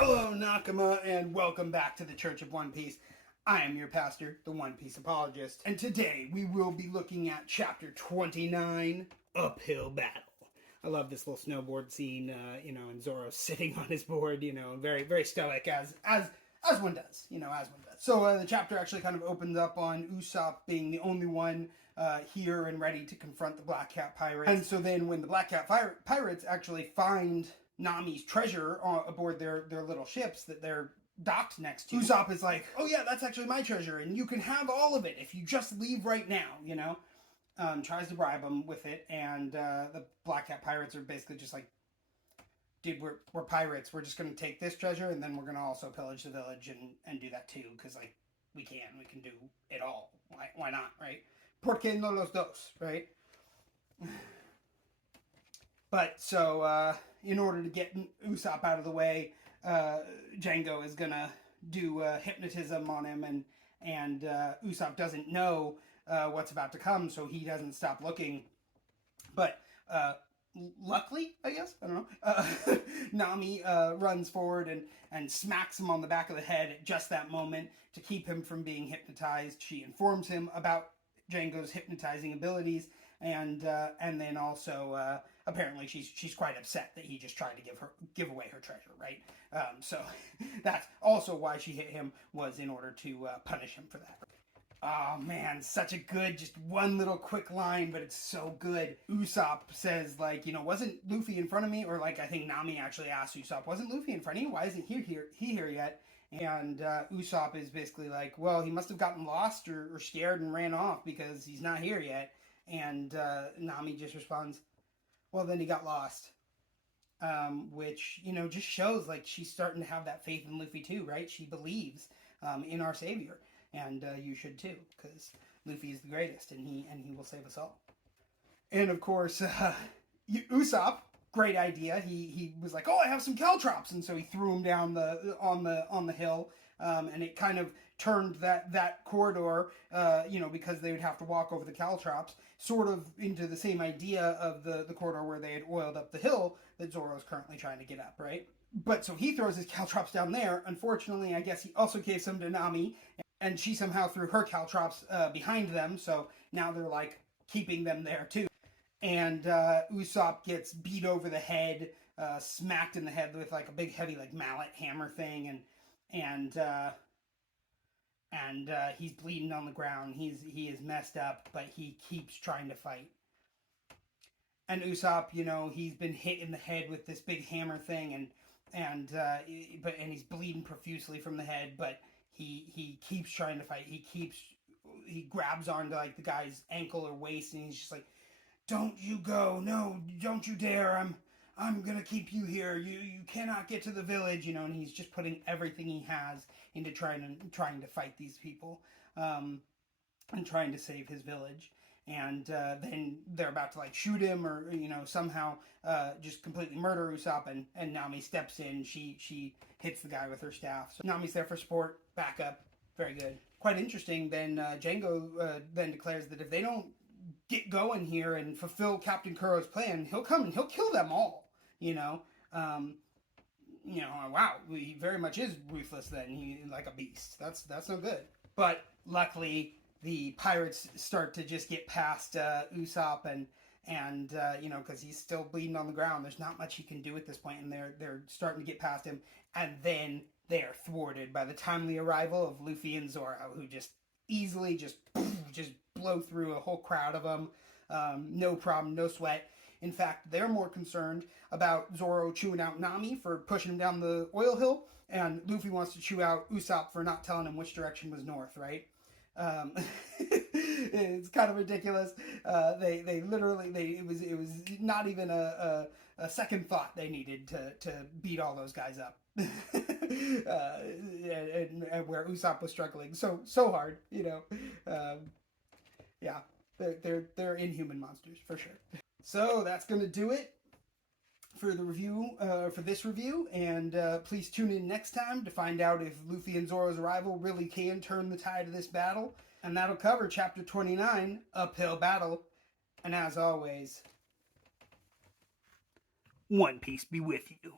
Hello, Nakama, and welcome back to the Church of One Piece. I am your pastor, the One Piece Apologist, and today we will be looking at Chapter 29, Uphill Battle. I love this little snowboard scene, and Zoro sitting on his board, very, very stoic, as one does, as one does. So the chapter actually kind of opens up on Usopp being the only one here and ready to confront the Black Cat Pirates. And so then when the Black Cat Pirates actually find Nami's treasure aboard their little ships that they're docked next to, Usopp is like, oh yeah, that's actually my treasure, and you can have all of it if you just leave right now, tries to bribe them with it, and the Black Cat Pirates are basically just like, dude, we're pirates, we're just going to take this treasure, and then we're going to also pillage the village and do that too, because, like, we can do it all. Why not, right? ¿Por qué no los dos, right? But, so, in order to get Usopp out of the way, Django is going to do hypnotism on him, and Usopp doesn't know what's about to come, so he doesn't stop looking. But luckily, I guess, I don't know, Nami runs forward and smacks him on the back of the head at just that moment to keep him from being hypnotized. She informs him about Django's hypnotizing abilities, and then also apparently she's quite upset that he just tried to give away her treasure, right? So that's also why she hit him, was in order to punish him for that. Oh man, such a good, just one little quick line, but it's so good. Usopp says, like, wasn't Luffy in front of me? Or, like, I think Nami actually asked Usopp, wasn't Luffy in front of you? Why isn't he here yet? And Usopp is basically like, well, he must have gotten lost or scared and ran off because he's not here yet. And Nami just responds, well, then he got lost. Which, just shows, like, she's starting to have that faith in Luffy too, right? She believes in our savior. And you should too, because Luffy is the greatest, and he will save us all. And of course, Usopp, great idea. He was like, oh, I have some caltrops, and so he threw them down on the hill, and it kind of turned that corridor, because they would have to walk over the caltrops, sort of into the same idea of the corridor where they had oiled up the hill that Zoro's currently trying to get up, right? But so he throws his caltrops down there. Unfortunately, I guess he also gave some to Nami, and she somehow threw her caltrops behind them, so now they're, like, keeping them there, too. And Usopp gets beat over the head, smacked in the head with, like, a big, heavy, like, mallet hammer thing, and he's bleeding on the ground. He is messed up, but he keeps trying to fight. And Usopp, he's been hit in the head with this big hammer thing, and he's bleeding profusely from the head, but he keeps trying to fight. He grabs onto, like, the guy's ankle or waist, and he's just like, don't you go, no, don't you dare, I'm gonna keep you here, you cannot get to the village, and he's just putting everything he has into trying to fight these people, and trying to save his village. And then they're about to, like, shoot him or, somehow just completely murder Usopp, and Nami steps in. She hits the guy with her staff. So Nami's there for support, backup. Very good. Quite interesting. Then Django then declares that if they don't get going here and fulfill Captain Kuro's plan, he'll come and he'll kill them all. Wow, he very much is ruthless then. He, like a beast. That's no good. But luckily, the pirates start to just get past Usopp, and because he's still bleeding on the ground. There's not much he can do at this point, and they're starting to get past him, and then they are thwarted by the timely arrival of Luffy and Zoro, who just easily just blow through a whole crowd of them. No problem, no sweat. In fact, they're more concerned about Zoro chewing out Nami for pushing him down the oil hill, and Luffy wants to chew out Usopp for not telling him which direction was north, right? It's kind of ridiculous. They literally, it was not even a second thought they needed to beat all those guys up. And where Usopp was struggling so hard, yeah, they're inhuman monsters for sure. So that's gonna do it for the review, for this review, and please tune in next time to find out if Luffy and Zoro's arrival really can turn the tide of this battle, and that'll cover Chapter 29, Uphill Battle, and as always, One Piece be with you.